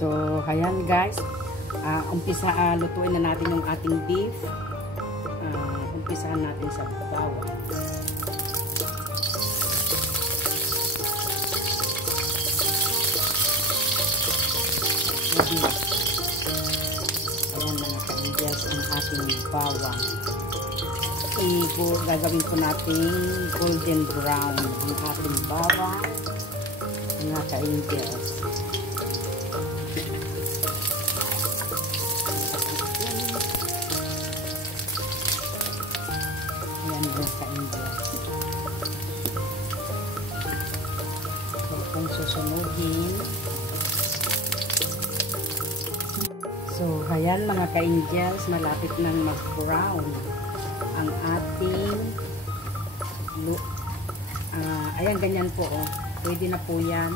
So, ayan guys. Lutuin na natin yung ating beef. Umpisahan natin sa bawang. Ayan mga ka-angels ang ating bawang. Gagawin po natin golden brown ang ating bawang mga ka-angels. Ayan mga ka-angels. So, kung susunugin. So, ayan mga ka-angels, malapit nang mag-brown ang ating ayan, ganyan po oh. Pwede na po yan.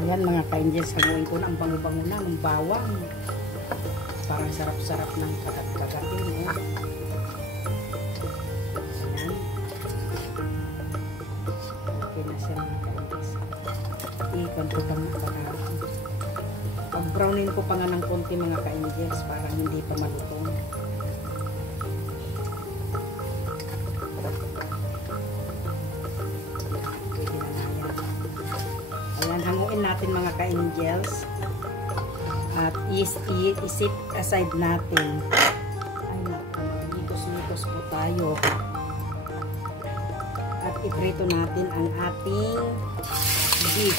Ayan mga ka-angels, haluin ko na ang bango-bango na ng bawang. Parang sarap-sarap ng kagat-kagatin oh. Pag-brownin ko pa nga ng konti mga ka-angels para hindi pa malutong. Pwede na nga yan. Ayan, hanguin natin mga ka-angels at isip aside natin. Ay naku, mitos-mitos po tayo. At iprito natin ang ating beef.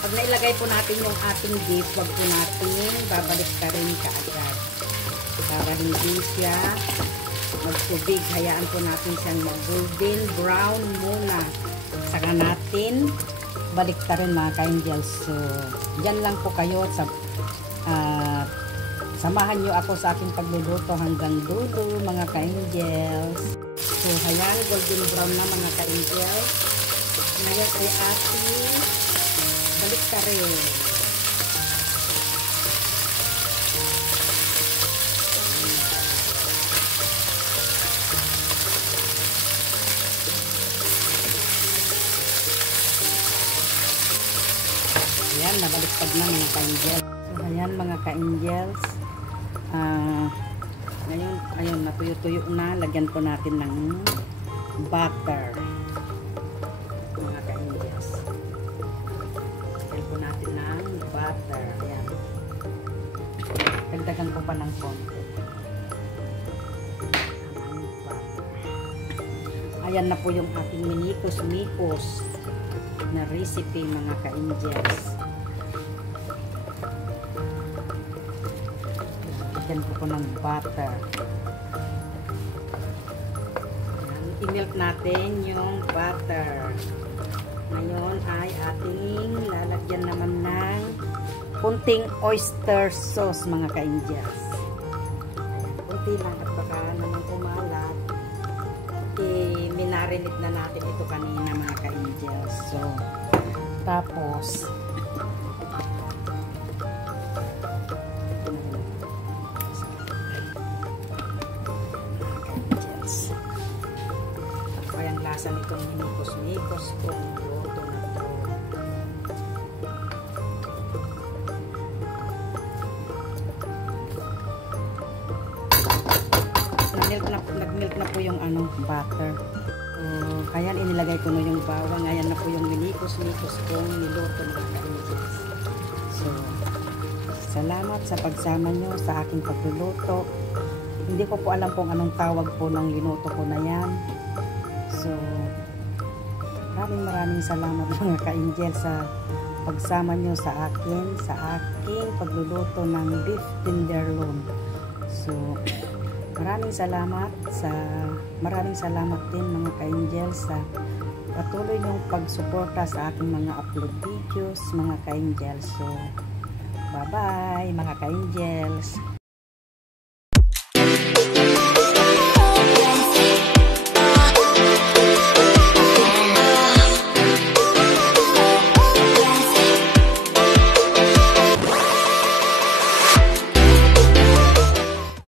Pag nailagay po natin yung ating beef, wag po natin babalik ka rin kaagad. Para hindi siya magtubig, hayaan po natin siyang mag-golden brown muna. Saka natin balik ka rin mga ka-angels. So, dyan lang po kayo sa samahan nyo ako sa aking pagluluto hanggang dulo mga ka-angels. So, ayan, golden brown na mga ka-angels. Ngayon ay ating balik ka rin. Ayan, nabaliktad na mga ka-angels. So, ayan mga ka-angels. Ngayon, ayun, natuyo-tuyo na. Lagyan po natin ng butter. Mga ka-angels. Lagyan po natin ng butter. Ayan. Dagdagan ko pa ng konti. Ayan na po yung ating minikos-mikos na recipe mga ka-angels. Lagyan ko ng butter. I-melt natin yung butter. Ngayon ay ating lalagyan naman ng kunting oyster sauce mga ka-angels. Kunti lang at baka naman kumalat. Minarinate na natin ito kanina mga ka-angels. So, tapos lasa nitong minikos-mikos kung luto na ito. Nag-melt na po yung butter. So, kaya inilagay ko na yung bawang. Ayan na po yung minikos-mikos kong niluto na ito. So, salamat sa pagsama nyo sa aking pagluluto. Hindi ko po alam kung anong tawag po ng linuto ko na yan. So, maraming salamat mga ka-angel sa pagsama nyo sa akin, sa aking pagluluto ng beef tenderloin. So, maraming salamat din mga ka-angel sa patuloy nyong pagsuporta sa aking mga upload videos mga ka-angel. So, bye-bye mga ka-angels.